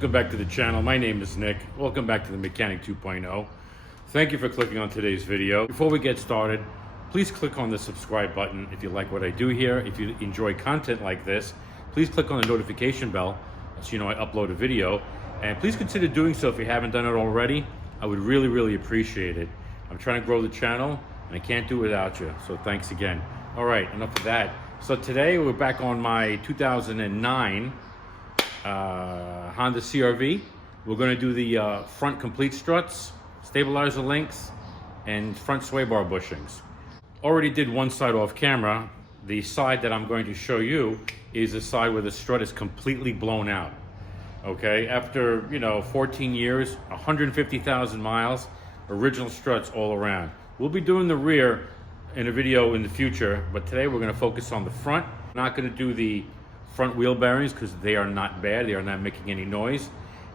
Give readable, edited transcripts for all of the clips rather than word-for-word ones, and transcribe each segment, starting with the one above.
Welcome back to the channel. My name is Nick. Welcome back to the Mechanic 2.0. Thank you for clicking on today's video. Before we get started, please click on the subscribe button if you like what I do here. If you enjoy content like this, please click on the notification bell so you know I upload a video. And please consider doing so if you haven't done it already. I would really appreciate it. I'm trying to grow the channel and I can't do it without you. So thanks again. All right, enough of that. So today we're back on my 2009 Honda CRV. We're going to do the front complete struts, stabilizer links, and front sway bar bushings. Already did one side off camera. The side that I'm going to show you is the side where the strut is completely blown out. Okay, after 14 years, 150,000 miles, original struts all around. We'll be doing the rear in a video in the future, but today we're going to focus on the front. Not going to do the front wheel bearings because they are not bad, they are not making any noise,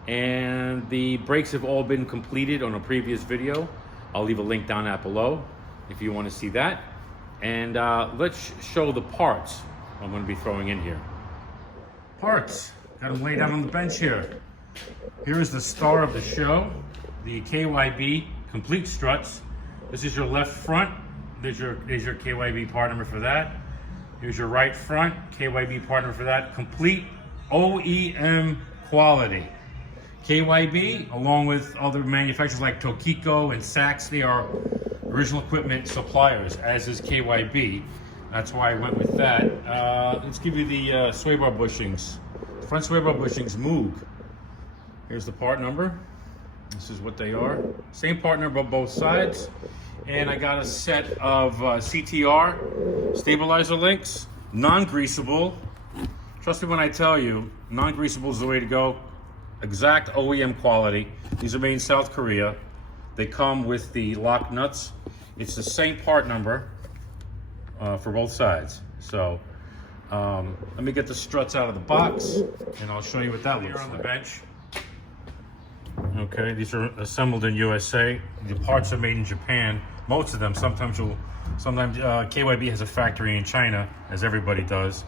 and the brakes have all been completed on a previous video. I'll leave a link down that below if you want to see that. And let's show the parts I'm going to be throwing in here. Parts, got them laid out on the bench here. Here is the star of the show, the KYB complete struts. This is your left front. There's your KYB part number for that. Here's your right front, KYB part number for that. Complete OEM quality. KYB, along with other manufacturers like Tokiko and Saks, they are original equipment suppliers, as is KYB. That's why I went with that. Let's give you the sway bar bushings. Front sway bar bushings, Moog. Here's the part number. This is what they are. Same part number on both sides. And I got a set of CTR stabilizer links, non-greasable. Trust me when I tell you, non-greasable is the way to go. Exact OEM quality. These are made in South Korea. They come with the lock nuts. It's the same part number for both sides. So let me get the struts out of the box and I'll show you what that looks like. Here on the bench. Okay, these are assembled in USA. The parts are made in Japan. Most of them. Sometimes KYB has a factory in China, as everybody does.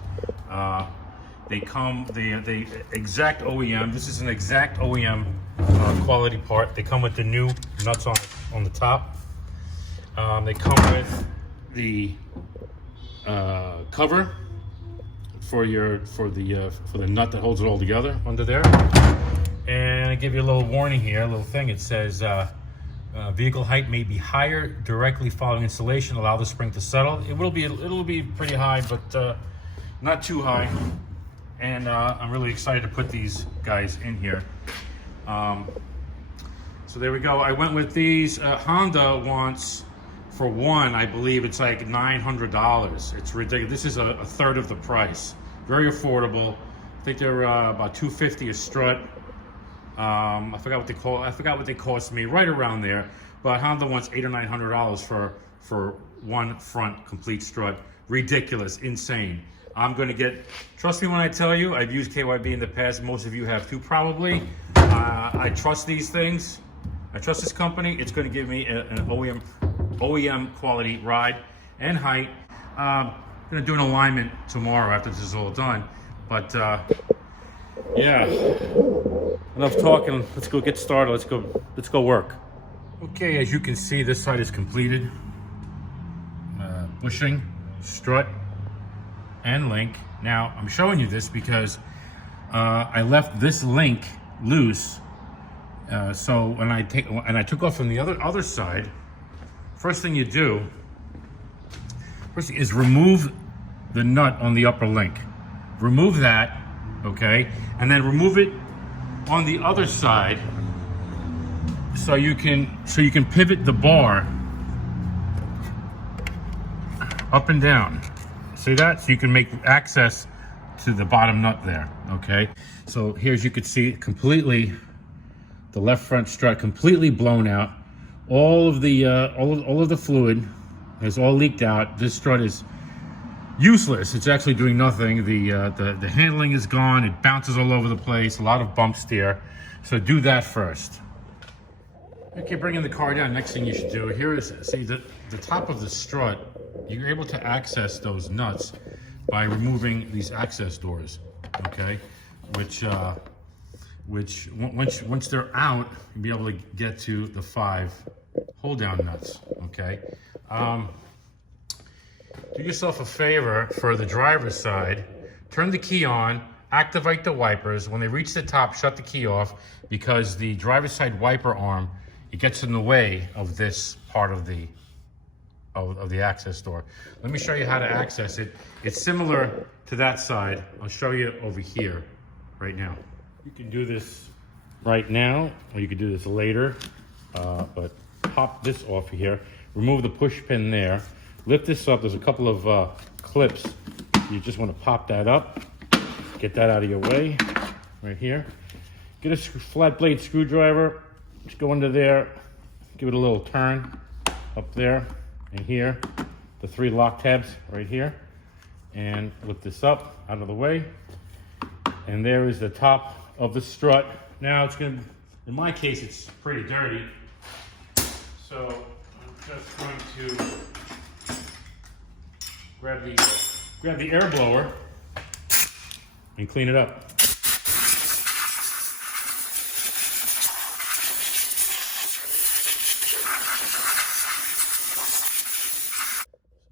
They come the exact OEM. This is an exact OEM quality part. They come with the new nuts on the top. They come with the cover for the nut that holds it all together under there. And I give you a little warning here, a little thing. It says vehicle height may be higher directly following installation. Allow the spring to settle. It'll be pretty high, but not too high. And I'm really excited to put these guys in here. So there we go. I went with these. Honda wants, for one, I believe it's like $900. It's ridiculous. This is a third of the price. Very affordable. I think they're about $250 a strut. I forgot what they cost me, right around there. But Honda wants $800 or $900 for one front complete strut. Ridiculous, insane. I'm gonna get, trust me when I tell you, I've used KYB in the past. Most of you have too, probably. I trust these things. I trust this company. It's gonna give me an OEM quality ride and height. I'm gonna do an alignment tomorrow after this is all done. But yeah, enough talking. Let's go get started. Let's go work. Okay, as you can see, this side is completed. Bushing, strut, and link. Now I'm showing you this because I left this link loose. So when I took off from the other side, first thing you do is remove the nut on the upper link. Remove that, okay, and then remove it on the other side so you can pivot the bar up and down. See that? So you can make access to the bottom nut there. Okay. So here, as you can see, completely the left front strut completely blown out. All of the fluid has all leaked out. This strut is useless. It's actually doing nothing. The handling is gone. It bounces all over the place. A lot of bumps there. So do that first. Okay, bringing the car down. Next thing you should do here is, see the top of the strut. You're able to access those nuts by removing these access doors. Okay, which which once they're out, you'll be able to get to the 5 hold down nuts, okay? Do yourself a favor for the driver's side, turn the key on, activate the wipers. When they reach the top, shut the key off, because the driver's side wiper arm, it gets in the way of this part of the access door. Let me show you how to access it. It's similar to that side. I'll show you over here right now. You can do this right now, or you can do this later, but pop this off here. Remove the push pin there. Lift this up. There's a couple of clips. You just want to pop that up. Get that out of your way, right here. Get a flat blade screwdriver. Just go under there. Give it a little turn up there and here. The 3 lock tabs right here. And lift this up out of the way. And there is the top of the strut. Now it's gonna, in my case, it's pretty dirty. So I'm just going to grab the air blower and clean it up. So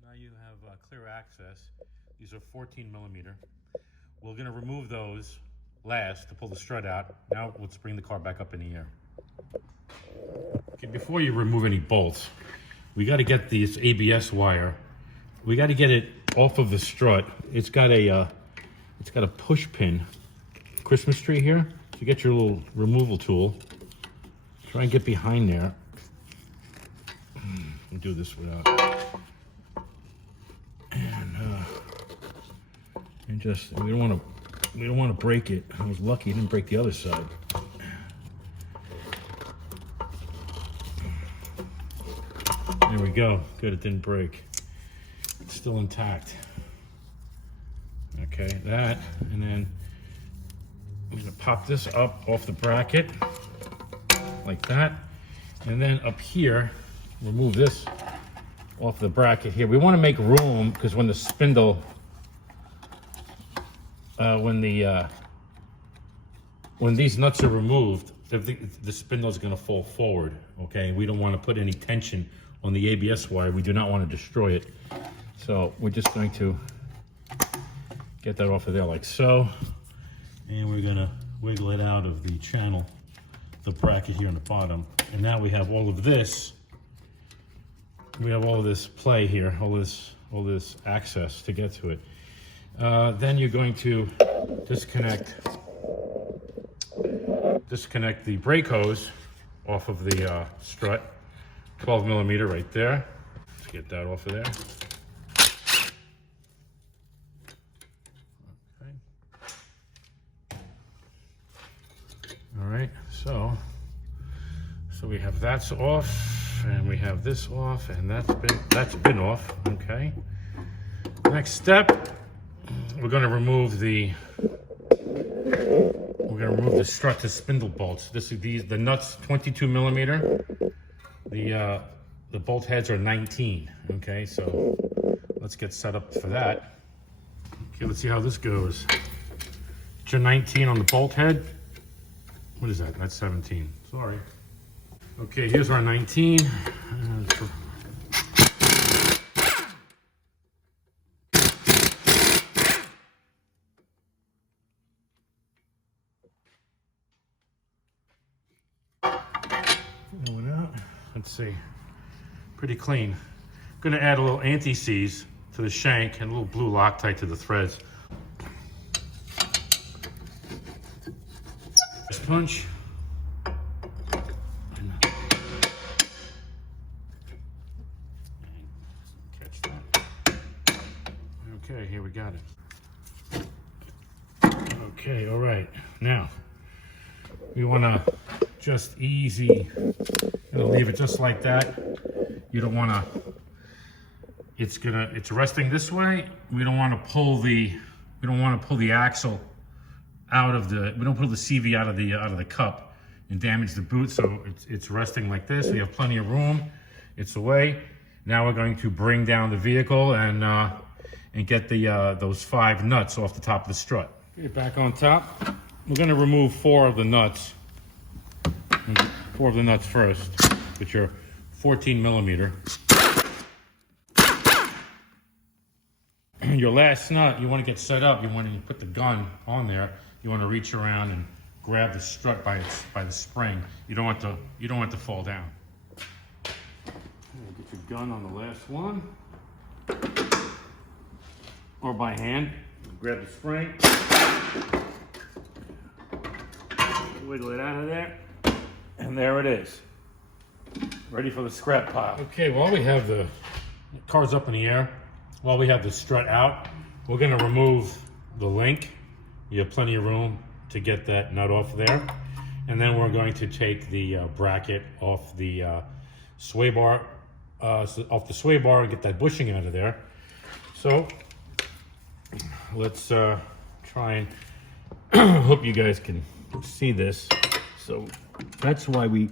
now you have clear access. These are 14 millimeter. We're going to remove those last to pull the strut out. Now let's bring the car back up in the air. Okay, before you remove any bolts, we got to get this ABS wire. We got to get it off of the strut. It's got a push pin, Christmas tree here. So you get your little removal tool. Try and get behind there. We'll do this without. And just we don't want to break it. I was lucky it didn't break the other side. There we go. Good, it didn't break. It's still intact. Okay, that, and then I'm gonna pop this up off the bracket like that, and then up here, remove this off the bracket here. We want to make room because when the spindle, when these nuts are removed, the spindle is going to fall forward. Okay, we don't want to put any tension on the ABS wire. We do not want to destroy it. So we're just going to get that off of there like so. And we're gonna wiggle it out of the channel, the bracket here on the bottom. And now we have all of this. We have all of this play here, all this access to get to it. Then you're going to disconnect the brake hose off of the strut, 12 millimeter right there. Let's get that off of there. All right, so we have that's off, and we have this off, and that's been off. Okay. Next step, we're going to remove the strut to spindle bolts. This is the nuts 22 millimeter. The bolt heads are 19. Okay, so let's get set up for that. Okay, let's see how this goes. It's your 19 on the bolt head. What is that? That's 17. Sorry. Okay, here's our 19. Let's see. Pretty clean. Gonna add a little anti-seize to the shank and a little blue Loctite to the threads. Punch. Catch that. Okay, here we got it. Okay, all right. Now, we want to just easy, leave it just like that. You don't want to, it's resting this way. We don't want to pull the axle out of the, we don't pull the CV out of the cup and damage the boot. So it's resting like this. We have plenty of room. It's away. Now we're going to bring down the vehicle and get the those 5 nuts off the top of the strut. Okay, back on top. We're going to remove 4 of the nuts. 4 of the nuts first, which are 14 millimeter. Your last nut, you want to get set up. You want to put the gun on there. You want to reach around and grab the strut by the spring. You don't want to fall down. Get your gun on the last one, or by hand. Grab the spring, wiggle it out of there, and there it is. Ready for the scrap pile. Okay, while we have the car's up in the air, while we have the strut out, we're going to remove the link. You have plenty of room to get that nut off there. And then we're going to take the bracket off the sway bar, and get that bushing out of there. So let's try and hope you guys can see this. So that's why we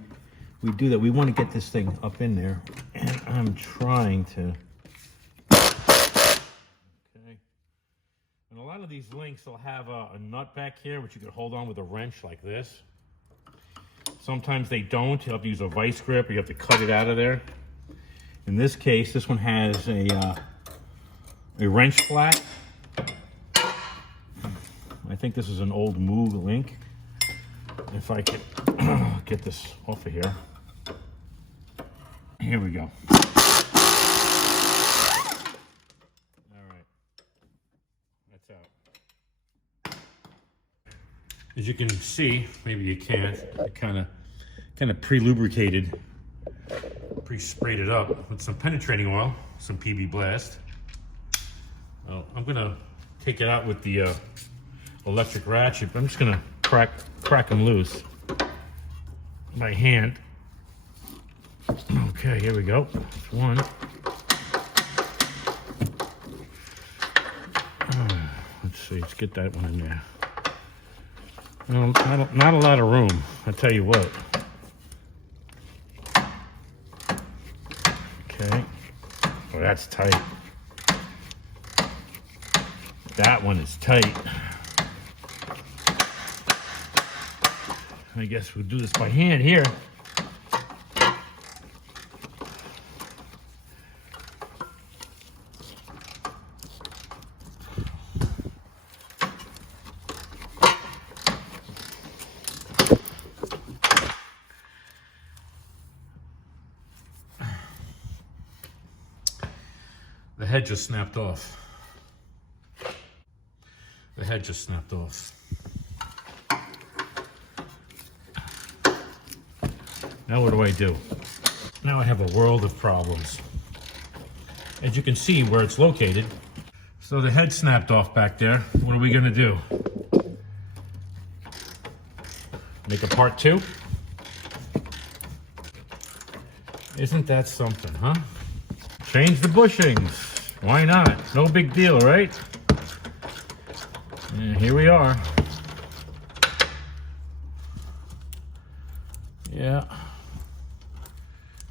do that. We want to get this thing up in there, and I'm trying to. Okay. And a lot of these links will have a nut back here, which you could hold on with a wrench like this. Sometimes they don't. You have to use a vice grip, or you have to cut it out of there. In this case, this one has a wrench flat. I think this is an old Moog link. If I could get this off of here. Here we go. All right, that's out. As you can see, maybe you can't, it kind of pre-lubricated, pre-sprayed it up with some penetrating oil, some PB Blast. Well, I'm gonna take it out with the electric ratchet, but I'm just gonna crack them loose by hand. Okay, here we go. That's one. Let's see, let's get that one in there. Well, not a lot of room, I tell you what. Okay. Oh, that's tight. That one is tight. I guess we'll do this by hand here. The head just snapped off. The head just snapped off. Now what do? Now I have a world of problems. As you can see where it's located. So the head snapped off back there. What are we gonna do? Make a part 2? Isn't that something, huh? Change the bushings. Why not? No big deal, right? And here we are. Yeah.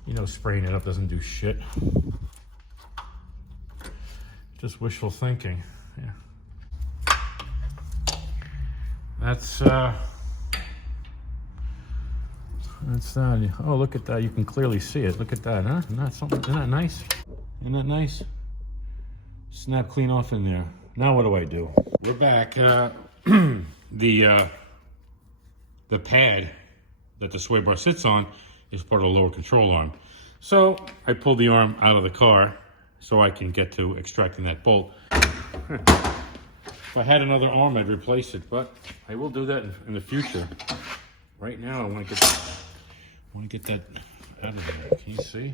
You know, spraying it up doesn't do shit. Just wishful thinking. Yeah. That's that. Oh, look at that. You can clearly see it. Look at that, huh? Isn't that something? Isn't that nice? Isn't that nice? Snap clean off in there. Now what do? We're back. The pad that the sway bar sits on is part of the lower control arm. So I pulled the arm out of the car so I can get to extracting that bolt. If I had another arm, I'd replace it, but I will do that in the future. Right now, I want to get that out of there. Can you see?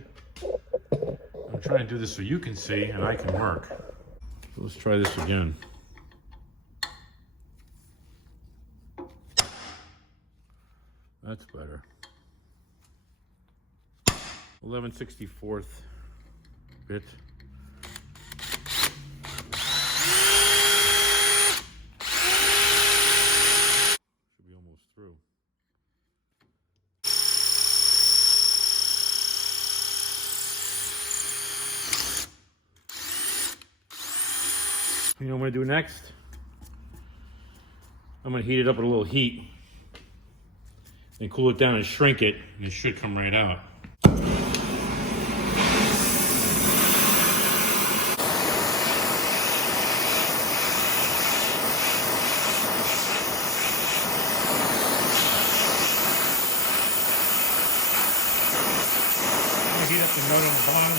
I'm trying to do this so you can see and I can work. So let's try this again. That's better. 11/64 bit. Should be almost through. You know what I'm going to do next? I'm gonna heat it up with a little heat, then cool it down and shrink it, and it should come right out. Heat up the nut on the bottom.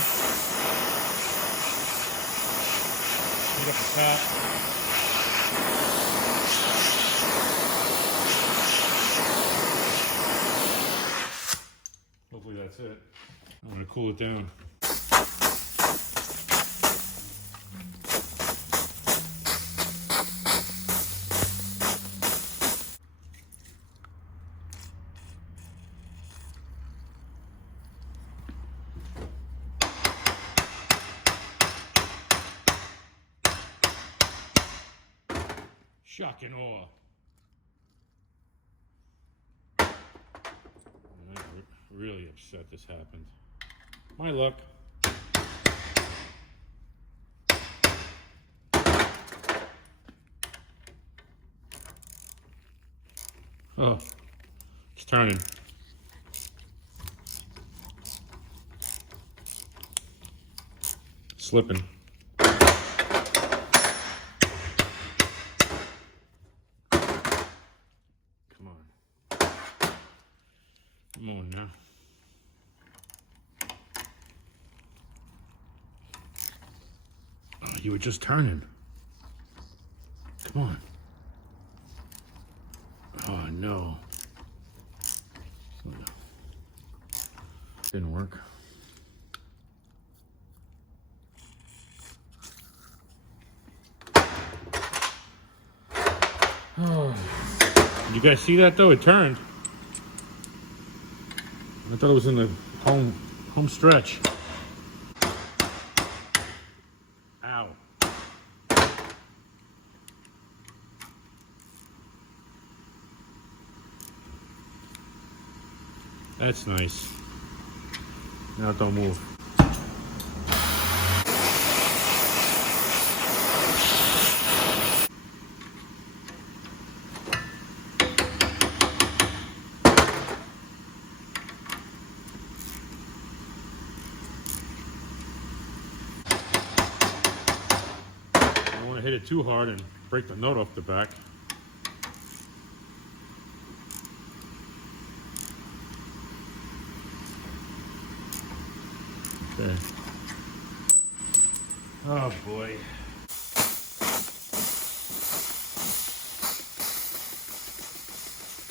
Heat up the top. Hopefully that's it. I'm going to cool it down. Shock and awe. I'm really upset this happened. My luck. Oh, it's turning. Slipping. Come on now. Oh, you were just turning. Come on. Oh no. Oh, no. Didn't work. Oh. Did you guys see that though? It turned. I thought it was in the home stretch. Ow. That's nice. Now don't move. Hit it too hard and break the nut off the back. Okay. Oh boy.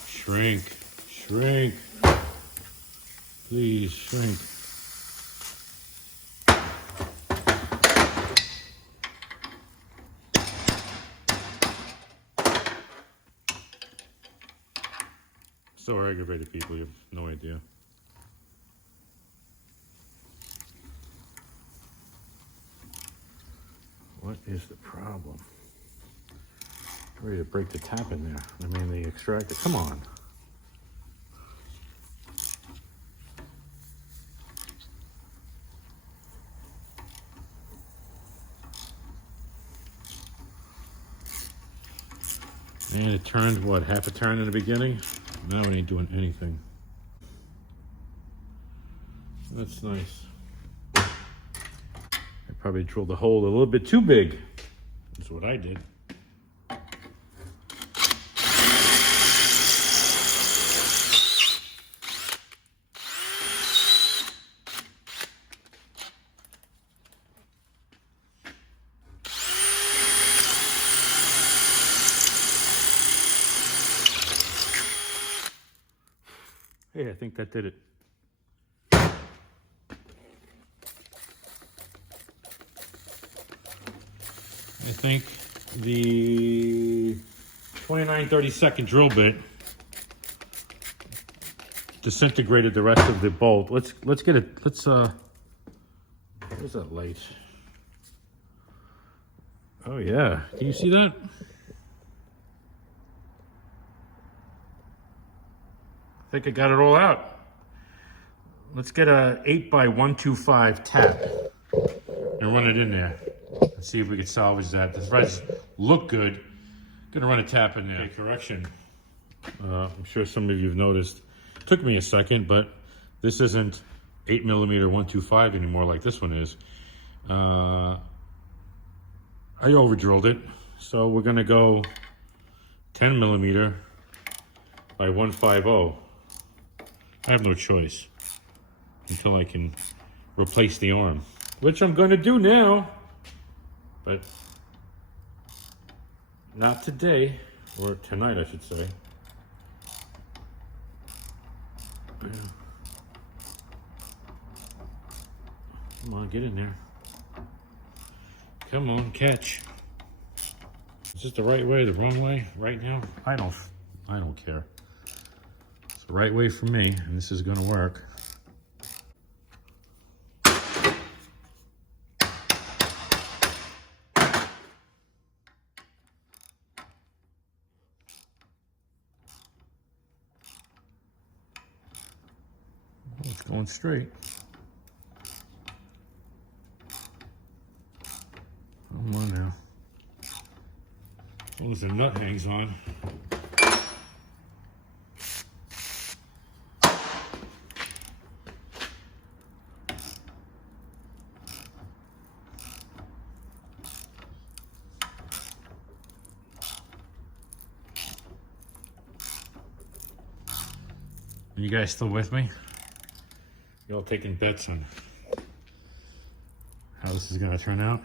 Shrink, shrink. Please shrink. So aggravated, people, you have no idea. What is the problem? I'm ready to break the tap in there. I mean the extractor. Come on. And it turned, what, half a turn in the beginning? Now it ain't doing anything. That's nice. I probably drilled the hole a little bit too big. That's what I did. Hey, I think that did it. I think the 29/32 drill bit disintegrated the rest of the bolt. Let's get it. Where's that light? Oh yeah, can you see that? I think I got it all out. Let's get a 8x125 tap and run it in there and see if we can salvage that. The threads look good. Gonna run a tap in there. Okay, correction. I'm sure some of you have noticed. Took me a second, but this isn't 8mm 125 anymore like this one is. I over drilled it, so we're gonna go 10mm by 150. I have no choice until I can replace the arm, which I'm gonna do now, but not today, or tonight I should say. Come on, get in there. Come on, catch. Is this the right way, the wrong way right now? I don't care. It's the right way for me, and this is gonna work. It's going straight. Come on now. As long as the nut hangs on. Are you guys still with me? Y'all taking bets on how this is gonna turn out?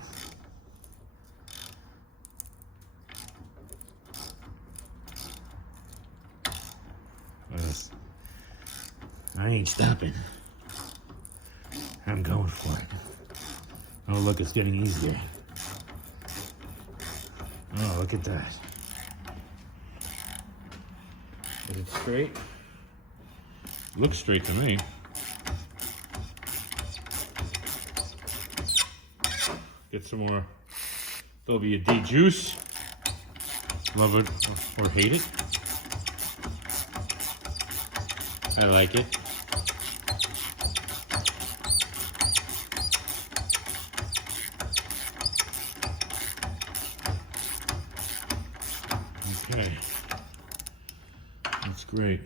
I ain't stopping. I'm going for it. Oh, look, it's getting easier. Oh, look at that. Is it straight? Looks straight to me. Get some more WD juice. Love it or hate it. I like it. Okay. That's great.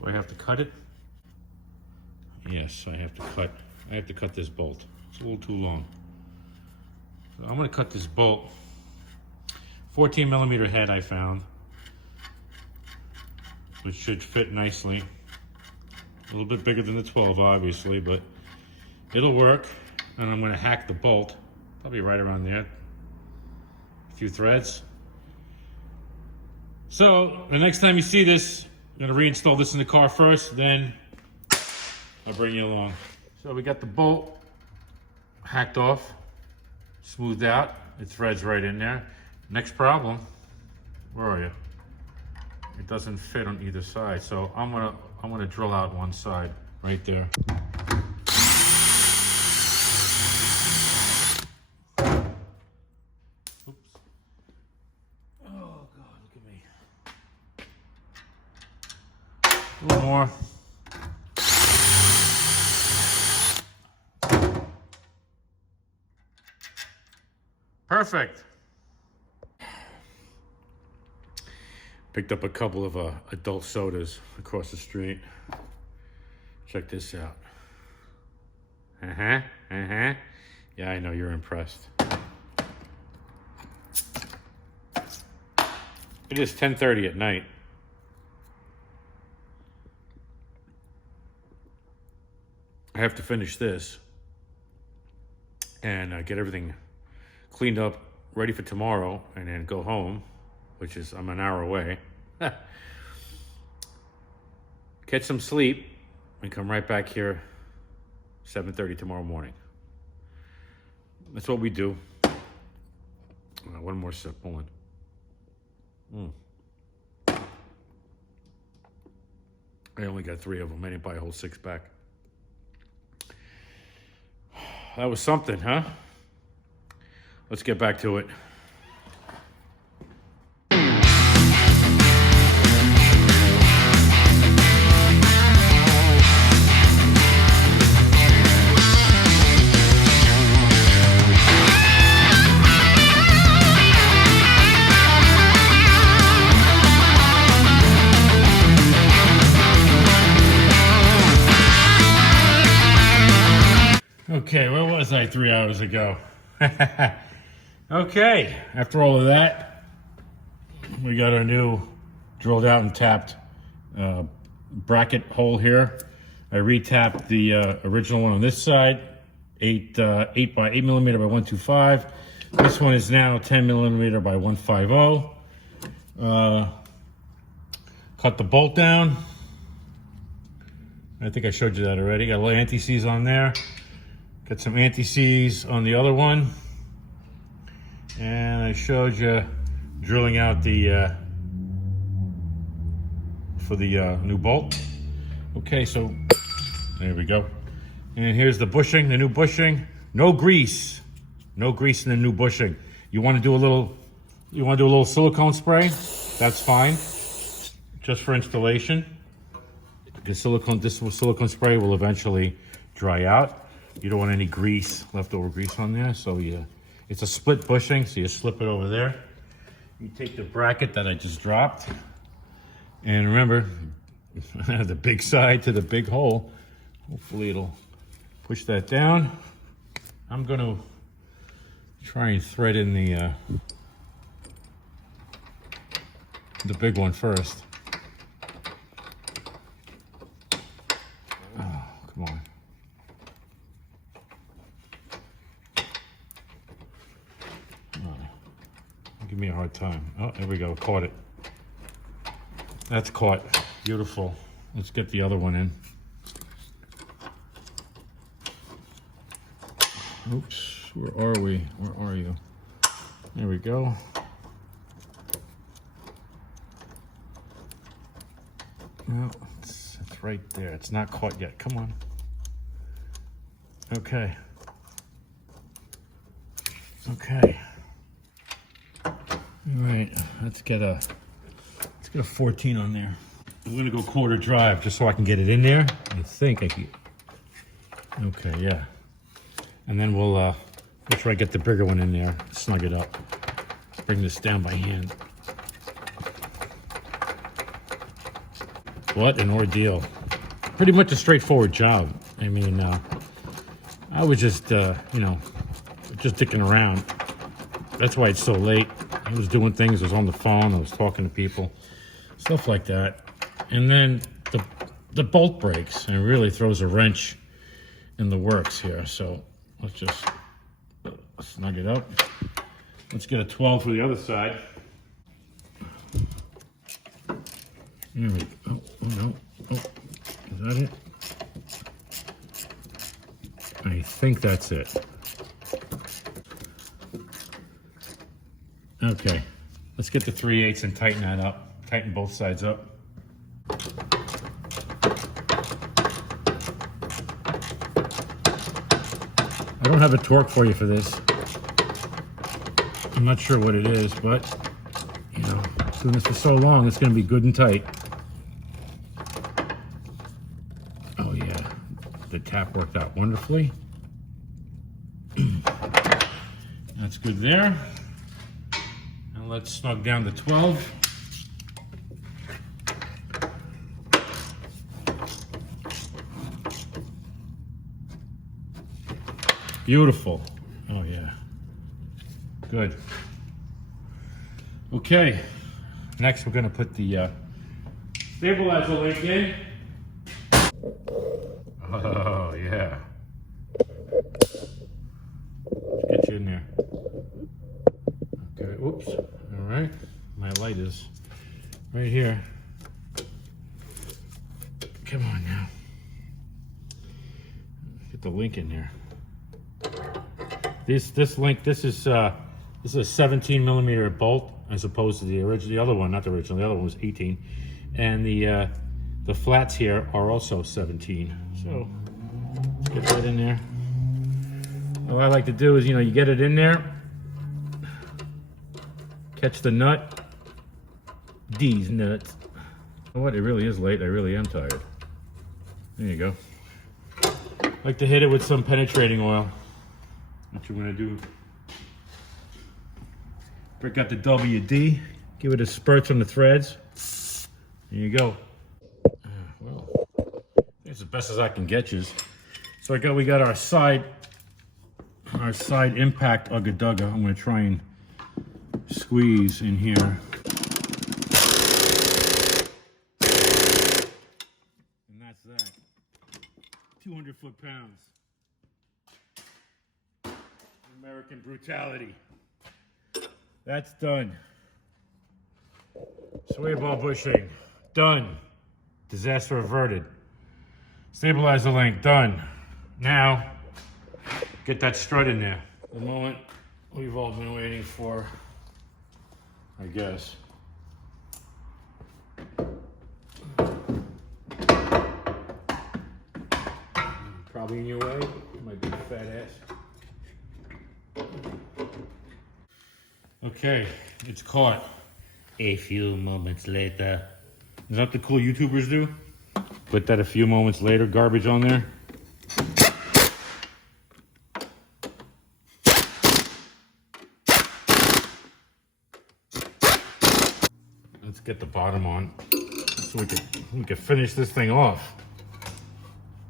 Do I have to cut it? Yes, I have to cut this bolt. It's a little too long. So I'm gonna cut this bolt. 14mm head I found, which should fit nicely. A little bit bigger than the 12, obviously, but it'll work. And I'm gonna hack the bolt, probably right around there. A few threads. So the next time you see this, I'm gonna reinstall this in the car first, then I'll bring you along. So we got the bolt hacked off, smoothed out. The thread's right in there. Next problem, where are you? It doesn't fit on either side. So I'm gonna drill out one side right there. Oops. Oh God, look at me. A little more. Perfect. Picked up a couple of adult sodas across the street. Check this out. Yeah, I know you're impressed. It is 10:30 at night. I have to finish this and get everything cleaned up, ready for tomorrow, and then go home, which is, I'm an hour away. Get some sleep and come right back here 7:30 tomorrow morning. That's what we do. One more sip, hold on. I only got 3 of them. I didn't buy a whole 6-pack. That was something, huh? Let's get back to it. Okay, where was I 3 hours ago? Okay, after all of that, we got our new drilled out and tapped bracket hole here. I retapped the original one on this side, 8 by 8 millimeter by 125. This one is now 10 millimeter by 150. Cut the bolt down. I think I showed you that already. Got a little anti-seize on there. Got some anti-seize on the other one. And I showed you drilling out the for the new bolt. Okay, so there we go. And here's the bushing, the new bushing. No grease. No grease in the new bushing. You want to do a little silicone spray? That's fine. Just for installation. This silicone spray will eventually dry out. You don't want any grease, leftover grease on there. So it's a split bushing, so you slip it over there. You take the bracket that I just dropped. And remember, the big side to the big hole. Hopefully it'll push that down. I'm gonna try and thread in the big one first. Oh, come on. Give me a hard time. Oh, there we go, caught it. That's caught, beautiful. Let's get the other one in. Oops, where are we? Where are you? There we go. No, it's right there. It's not caught yet. Come on. Okay. Okay. All right. Let's get a 14 on there. I'm gonna go quarter drive just so I can get it in there. I think I can. Okay. Yeah. And then we'll try to get the bigger one in there. Snug it up. Bring this down by hand. What an ordeal. Pretty much a straightforward job. I mean, I was just, just dicking around. That's why it's so late. I was doing things, I was on the phone, I was talking to people, stuff like that. And then the bolt breaks and it really throws a wrench in the works here. So let's just snug it up. Let's get a 12 for the other side. There we go. Oh no. Oh, is that it? I think that's it. Okay. Let's get the 3/8 and tighten that up. Tighten both sides up. I don't have a torque for you for this. I'm not sure what it is, but doing this for so long, it's going to be good and tight. Oh yeah, the tap worked out wonderfully. That's good there. And let's snug down the 12. Beautiful. Oh yeah. Good. Okay. Next we're going to put the stabilizer link in. Oh yeah. Let's get you in there. Okay. Oops. All right. My light is right here. Come on now. Get the link in there. This link, this is a 17 millimeter bolt as opposed to the original. The other one, not the original. The other one was 18, and the flats here are also 17. So let's get that in there. What I like to do is, you get it in there, catch the nut. These nuts. You know what? It really is late. I really am tired. There you go. I like to hit it with some penetrating oil. What you're gonna do, break out the WD, give it a spurt on the threads. There you go. Well, it's as best as I can get you. So we got our side our side impact ugga-dugga. I'm going to try and squeeze in here. And that's that. 200 foot-pounds. American brutality. That's done. Sway bar bushing. Done. Disaster averted. Stabilizer link. Done. Now, get that strut in there. The moment we've all been waiting for, I guess. Probably in your way. My big fat ass. Okay, it's caught. A few moments later. Is that what the cool YouTubers do? Put that a few moments later garbage on there. Let's get the bottom on so we can finish this thing off.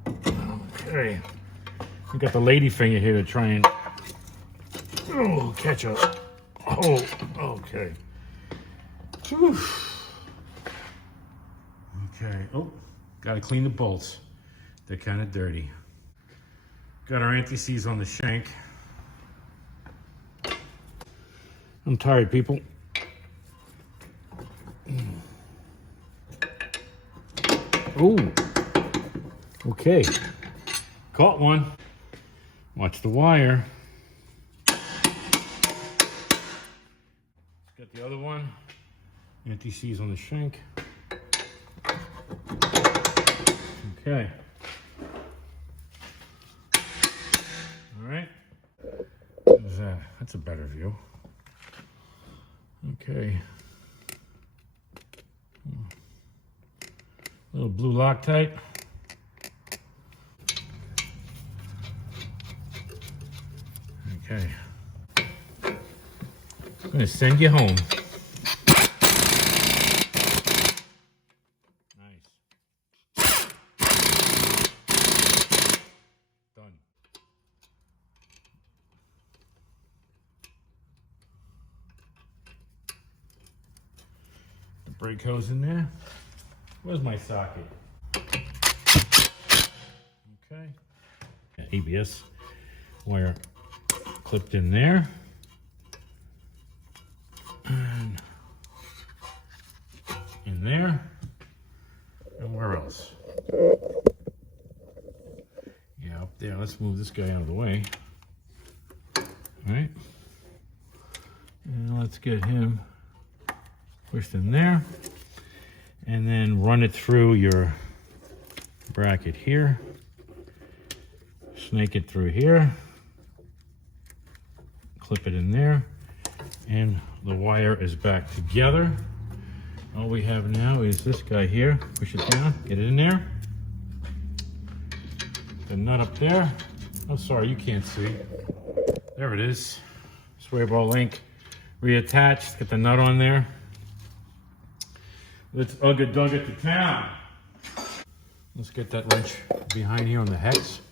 Okay. We got the lady finger here to try and catch up. Oh, okay. Whew. Okay. Oh, gotta clean the bolts. They're kind of dirty. Got our anti-seize on the shank. I'm tired, people. Oh, okay. Caught one. Watch the wire. Got the other one. Anti-seize on the shank. Okay. All right. What is that? That's a better view. Okay. Little blue Loctite. Okay. I'm gonna send you home. Nice. Done. The brake hose in there. Where's my socket? Okay. ABS wire clipped in there. And in there. And where else? Yeah, up there. Let's move this guy out of the way. All right. And let's get him pushed in there. And then run it through your bracket here. Snake it through here. Clip it in there. And the wire is back together. All we have now is this guy here. Push it down, get it in there. The nut up there. Oh, sorry, you can't see. There it is. Sway bar link reattached. Get the nut on there. Let's ugga-dugga to town. Let's get that wrench behind here on the hex.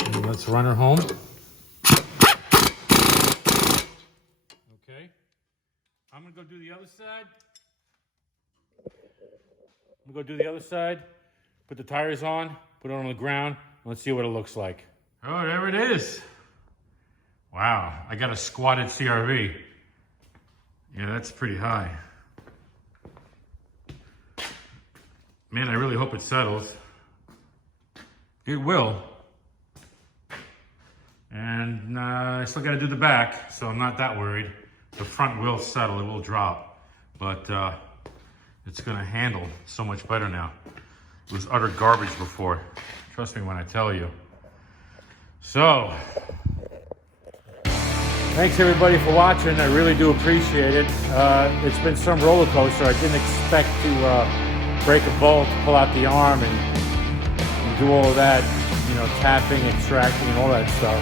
And let's run her home. Okay. I'm gonna go do the other side. I'm gonna go do the other side. Put the tires on, put it on the ground. Let's see what it looks like. Oh, there it is. Wow, I got a squatted CRV. Yeah, that's pretty high. Man, I really hope it settles. It will. And I still gotta do the back, so I'm not that worried. The front will settle, it will drop. But it's gonna handle so much better now. It was utter garbage before. Trust me when I tell you. So, thanks everybody for watching. I really do appreciate it. It's been some roller coaster. I didn't expect to break a bolt, pull out the arm, and do all of that, you know, tapping, extracting, and all that stuff.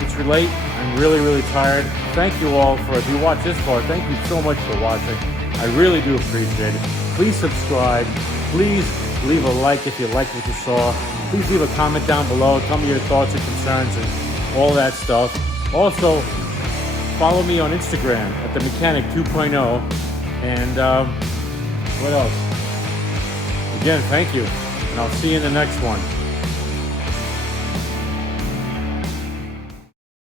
It's late. I'm really, really tired. Thank you all for, if you watch this far, thank you so much for watching. I really do appreciate it. Please subscribe. Please leave a like if you like what you saw. Please leave a comment down below. Tell me your thoughts and concerns, and all that stuff. Also, follow me on Instagram at the Mechanic 2.0. And what else? Again, thank you, and I'll see you in the next one.